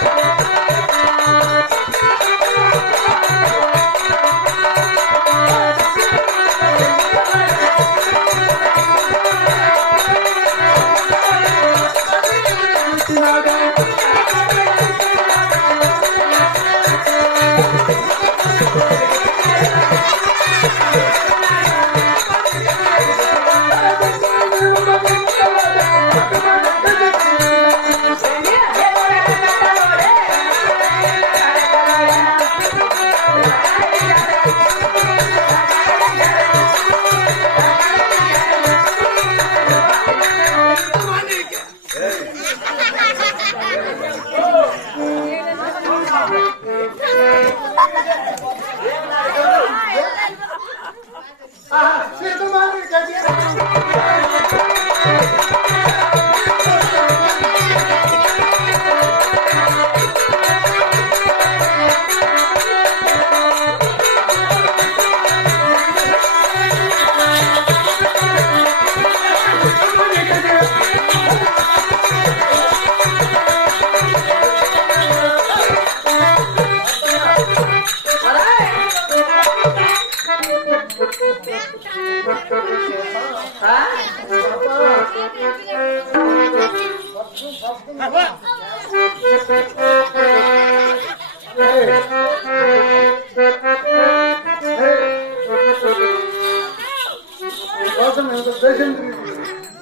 కోసం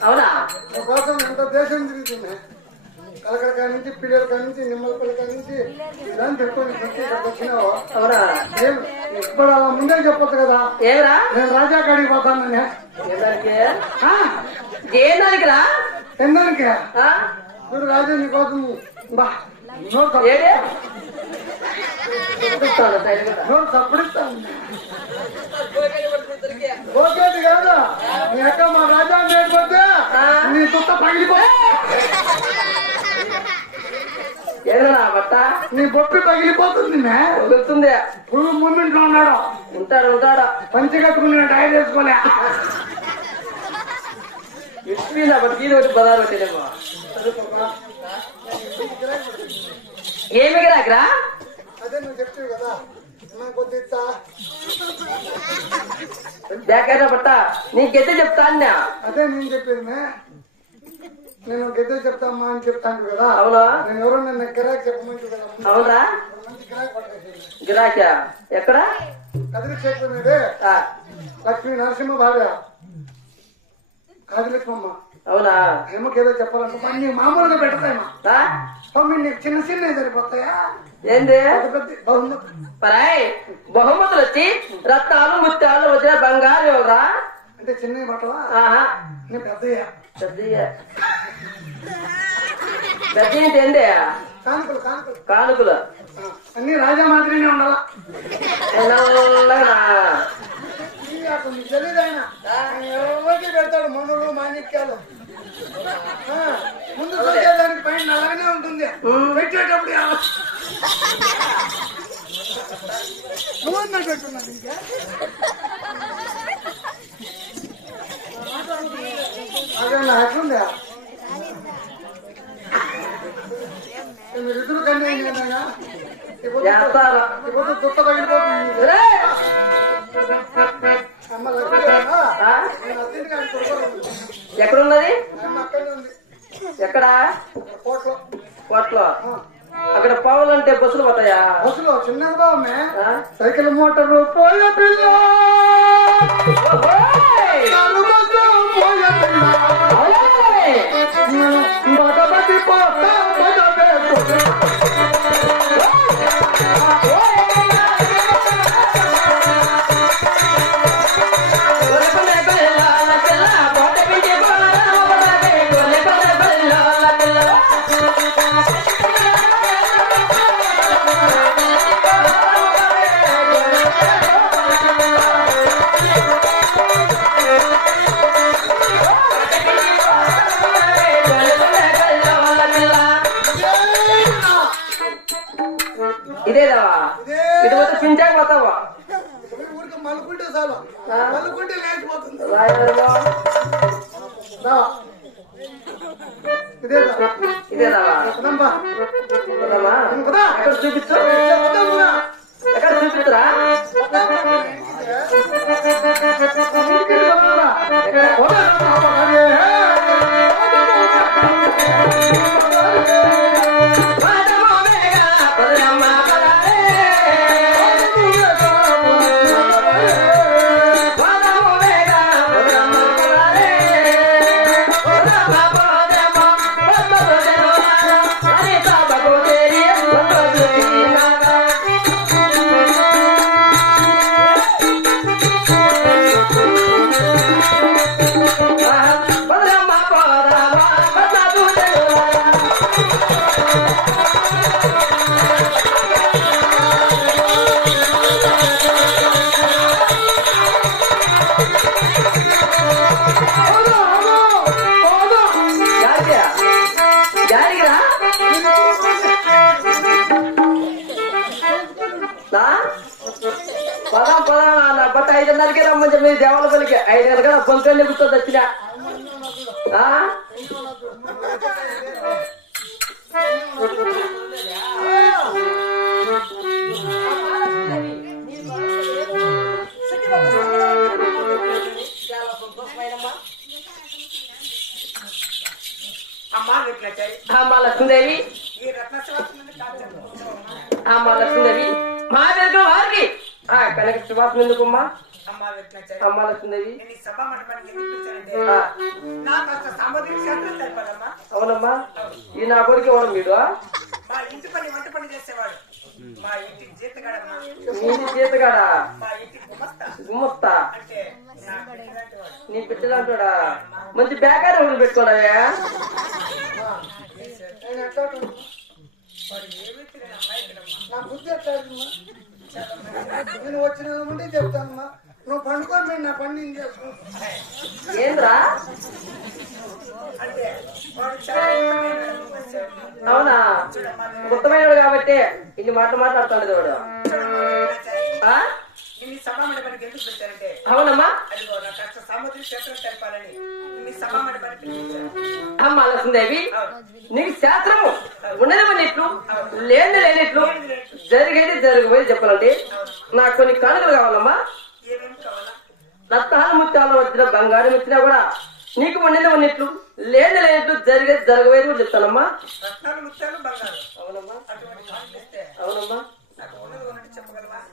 అవునా? కోసం ఎంత దేశం తిరుగుతుంది. కలకడ కాడి నుంచి పిల్లల కాడి నుంచి నిమ్మలపల్లి కాడి నుంచి ఇలాంటి ఇక్కడికి వచ్చినావు ఏం? ఇప్పుడు అలా ముందే చెప్పొచ్చు కదా. ఏమిరా నేను రాజా కాడికి ఆ, ఏందానికి రా ఆ? ఇప్పుడు రాజా నీకోసం బా నోరు తప్పుడిస్తాను. ఓకేది కాదు. నీ అక్క మా రాజా లేకపోతే నీ తుత్త పగిలిపో. ఏదరా బట్ట నీ బొప్పి పగిలిపోతుంది మే. వదులుతుంది. ఫుల్ మూమెంట్లో ఉన్నాడు. ఉంటాడు ఉంటాడు. పంచి కట్టుకుని డైర్ వేసుకోలే. ఇస్పీన బట్టి ఒకటి పదాలు పెట్టేదేమో ఏమి గిరాకిరా అదే నువ్వు చెప్తావు కదా. జాగ్రత్త బట్ట నీకైతే చెప్తా అదే నేను చెప్పేది నేను గద్దె చెప్తామా అని చెప్తాను కదా? అవునా? నేను ఎవరో నిన్న గిరాకి చెప్పమంటు కదా అవునా? మంచి గిరాకి పట్టుకొచ్చేది గిరాకా? ఎక్కడ? కదిరి క్షేత్రం మీదే లక్ష్మీ నరసింహ భార్య. కాదిలక్ష్మమ్మ అవునా? ఏమోకి ఏదో చెప్పాలంటే నీ మామూలుగా పెడతాయమ్మా? స్వామి నీకు చిన్న చిన్న సరిపోతాయా? ఏంది? పెద్ద పెద్ద బహుమతి పరాయ్ బహుమతులు వచ్చి రత్నాలు ముత్యాలు వచ్చిన బంగారు ఎవరా అంటే చిన్న నేను పెద్దయ్యా. పెద్దయ్య. పెద్ద ఏంటి? కానుకలు కానుకలు. కానుకలు. ఆ, అన్ని రాజా మాదిరినే ఉండాలా? తెలియదు ఆయన. ఎవరికి పెడతాడు మనులు మాణిక్యాలు? ముందు చూసేదానికి పైన నల్లగానే ఉంటుంది. పెట్టేటప్పుడు ఎవ- నువ్వన్నా పెట్టున్నాను ఇంకా అదే నా ఎట్లుందా మీరు ఇద్దరు కన్నా ఏంటన్నా చేస్తారు ఇప్పుడు దుక్క తగిలిపోతుంది రేయ్! అమ్మ లక్ష్మీదేవా, ఎక్కడున్నది? ఎక్కడ? కోట్లో. అక్కడ పోవాలంటే బస్సులు పోతాయా? బస్సులో చిన్నది బావమే ఆ? సైకిల్ మోటార్ పోయే పిల్ల. పోయే పిల్ల. Thank you. ఇదేదావా ఇదే. ఇటు పోతే పోతావా? ఊరికి మలుకుంటే చాలు. మలుకుంటే లేచిపోతుంది. చూపించు. ఎక్కడ నా బట్ట ఐదున్నరకే రమ్మని చెప్పి దేవాలపల్లికి ఐదు గంటల బంకల్ని కూర్చొని వచ్చిన? అమ్మా లక్ష్మీదేవి అమ్మ లక్ష్మీదేవి మా దగ్గర వారికి. కనక సువాసన ఎందుకమ్మా? అమ్మా లక్ష్మీదేవి అవునమ్మా. ఈ నా కొడుకు ఎవరు మీరు ఇంటి పని వంట పని చేసేవాడు. మా ఇంటి జీతగాడమ్మా. నీది జీతగాడా? మా ఇంటి గుమస్తా. గుమ్మస్తా నా నీ బిడ్డలంటాడా మంచి బేకారీ ఇక్కడమ్మా నా బుద్ధి? నేను వచ్చిన ముందే చెప్తానమ్మా. నువ్వు పండుకొని నేను నా పని నేను చేసుకుంటా. ఏంద్రా. అవునా? ఉత్తమైనడు కాబట్టి ఇన్ని మాటలు మాట్లాడుతాడు వాడు. అవునమ్మా. అమ్మ లక్ష్మీదేవి నీకు శాస్త్రము. ఉన్నది ఉన్నట్లు లేని లేనిట్లు జరిగేది జరగబోయేది చెప్పాలంటే నాకు కొన్ని కానుకలు కావాలమ్మా. రత్నాలు ముత్యాలు వచ్చిన బంగారం ఇచ్చినా కూడా నీకు ఉన్నది ఉన్నట్లు లేని లేనట్లు జరిగేది జరగబోయేది కూడా చెప్తానమ్మా. అవునమ్మా. అవునమ్మా.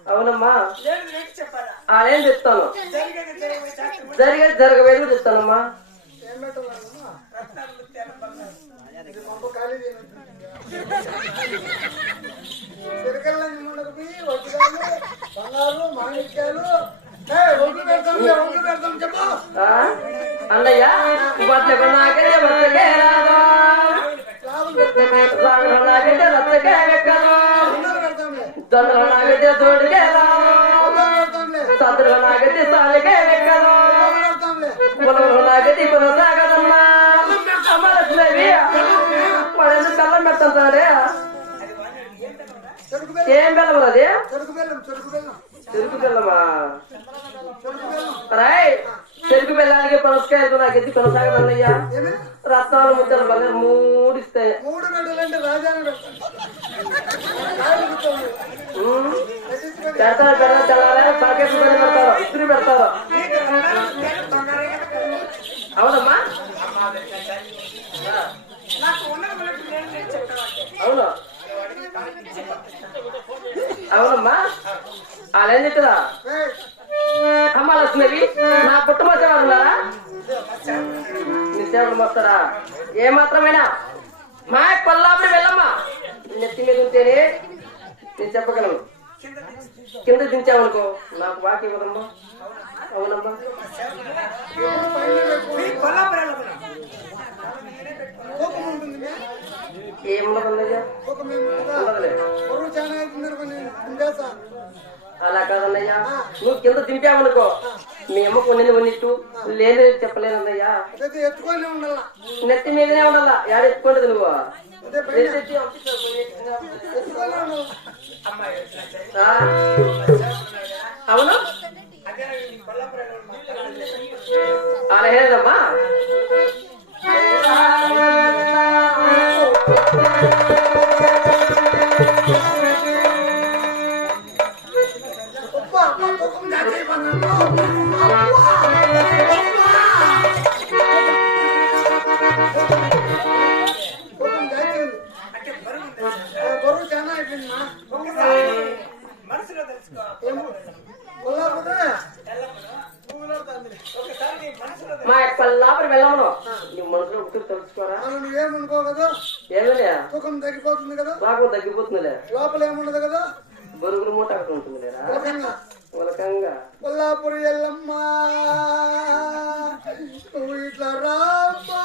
అవునమ్మా. అదేం చెప్తాను. జరిగేది జరిగే శాస్త్రం జరిగేది జరగబోయేది కూడా చెప్తానమ్మా. అన్నయ్య బట్లకు నాకైతే బతకే రాదా నాకైతే తోడుకే రాదు సాలికే అందరూ పెడతాంలే బెల్లం కళ్ళం ఏం బెల్లం అది? చెరుకు బెల్లమా? రాయ్ చెరుకు బెల్లానికి పనసకాయలు నాకు ఎత్తి కొనసాగదన్నయ్యా రత్నాలు ముద్దలు బంగారు మూడిస్తే మూడు గంటలంటే పెడతారు పెడతారు పాకెట్లు పెడతారు ఇస్త్రీ పెడతారు నీకు రత్నాలు ముత్యాలు బంగారే కదా అవునమ్మా అమ్మా విట్లచారి నాకు ఉన్నది ఉన్నట్టు నేను నేను చెప్తానంటే అవును వాడికి కానుక ఇచ్చి పంపిస్తాను అవునమ్మా. వాళ్ళేం చెప్తుందా ఏయ్, అమ్మ నా పుట్టమచ్చ వాళ్ళు ఉన్నారా? మా వస్తారా ఏమాత్రమైనా? ఏ మాత్రమైనా మా పల్లాపుడు వెళ్ళమ్మా. నెత్తి మీద ఉంటేనే నేను చెప్పగలను. కింద దించావనుకో నాకు వాకి ఇవ్వదమ్మా. అవునమ్మా. ఎప్పుడు ఏమున్నదన్నయ్యా అలా కాదన్నయ్యా. నువ్వు కింద దింపావనుకో. మీ అమ్మ కొన్ని ఉన్నట్టు లేదు ఎత్తుకొని ఉండాల? నెత్తి మీదనే ఉండాలా? యాడ ఎత్తుకుంటది నువ్వు? అదే తగ్గిపోతుంది కదా? బాగా తగ్గిపోతుందిలే లోపల ఏముండదు కదా? బరుగులు మూట అక్కడ సుఖంగా ఉలకంగా కొల్లాపురి ఎల్లమ్మ. నువ్వు ఇట్లా రామ్మా